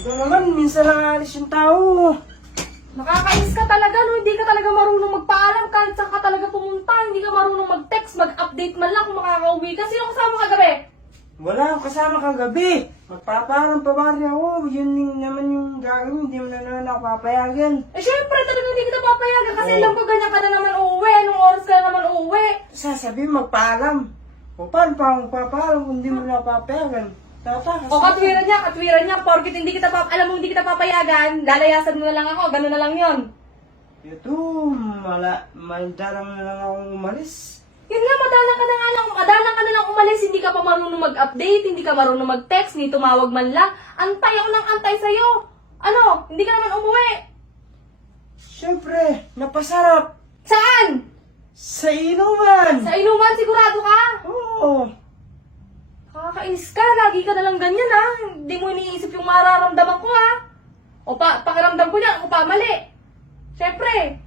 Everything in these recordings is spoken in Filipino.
Ito naman, minsan lang alis yung tao. Nakakainis ka talaga, no? Hindi ka talaga marunong magpaalam kahit saan ka talaga pumunta. Hindi ka marunong mag-text, mag-update man lang kung makakauwi ka. Sino kasama ka gabi? Wala akong kasama kagabi. Magpaparam pa bari ako. Yun yung naman yung gagawin. Hindi mo na naman ako papayagan. Eh, syempre, talagang hindi kita papayagan kasi Oo. alam ko ganyan ka na naman uuwi. Anong oras ka na naman uuwi? Sasabihin magpaalam. O paano pa akong papaalam kung hindi mo na papayagan? Tatakas. O katwiran niya, porkit hindi kita alam mo hindi kita papayagan, lalayasan mo na lang ako, gano'n na lang yon. Ito, madalang na lang akong umalis. Yun nga, madalang ka na lang umalis, hindi ka pa marunong mag-update, hindi ka marunong mag-text, hindi tumawag man lang. Antay ako ng antay sa'yo. Ano, hindi ka naman umuwi. Siyempre, napasarap. Saan? Sa inuman. Sa inuman, sigurado ka? Oo. Kakainis ka, lagi ka na lang ganyan ha. Hindi mo iniisip yung mararamdaman ko ha. O pakiramdam ko niya, ako pa mali. Siyempre,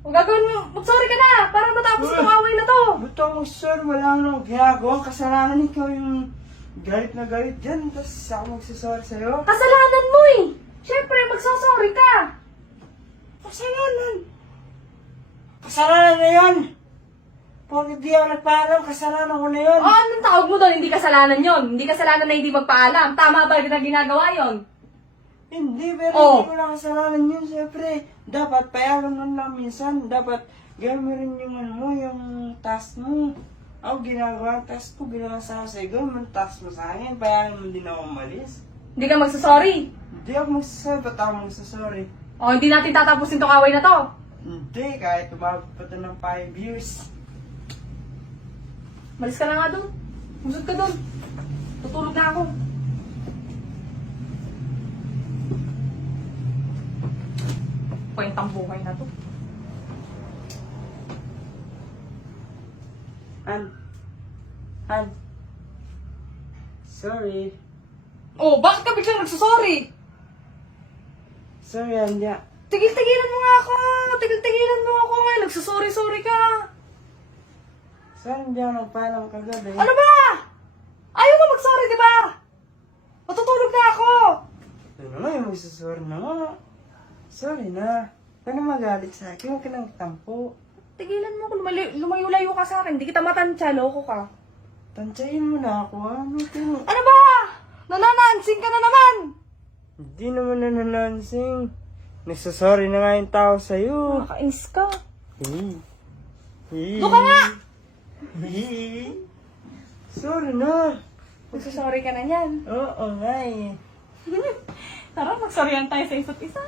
kung gagawin mo, mag-sorry ka na para matapos itong away na to. Ba't ako, sir, wala nang ginagawang kasalanan. Ikaw yung galit na galit dyan. Tapos ako magsasorry sa'yo. Kasalanan mo eh. Siyempre, magsasorry ka. Kasalanan. Kasalanan na yan. Pag hindi ako nagpaalam, kasalanan ko na yun. O, anong tawag mo doon? Hindi kasalanan yon. Hindi kasalanan na hindi magpaalam. Tama ba na ginagawa yon? Hindi, pero Oh. hindi ko na kasalanan yun. Siyempre, dapat payagan mo lang minsan. Dapat gawin mo rin yung ano mo, yung task mo. Ako ginagawa ang task ko, ginawa sa sa'yo. Gawin mo ang task mo sa akin, payagan mo din ako umalis. Hindi ka magsasorry. Hindi ako magsasabi, ba't ako magsasorry? O, hindi natin tatapusin itong away na to. Hindi, kahit umabot pa ito ng 5 years. Malis ka na nga doon. Musot ka doon. Tutulog na ako. Kwentang buhay na to. Han. Sorry. Oh, bakit ka biglang nagsasorry? Sorry, Anja. Tigil-tigilan mo nga ako. Tigil-tigilan mo ako ngayon. Nagsasorry-sorry ka. Sorry, hindi ako nagpaalam kagabi. Ano ba? Ayaw mo mag-sorry, di ba? Matutulog na ako. Ano naman yung magsasorry na nga. Sorry na. Huwag na magalit sa akin. Huwag ka nang tampo. Tigilan mo ako. Lumayo-layo ka sa akin. Hindi kita matansya. Loko ka. Tansyahin mo na ako, ha? Ano ba? Nananansing ka na naman. Hindi naman nananansing. Nagsasorry na nga yung tao sa'yo. Nakakainis ka. Doon Doon ka nga! Sorry na. Magsasorry ka na yan. Oo nga eh. Tara, magsorryan tayo sa isa't isa.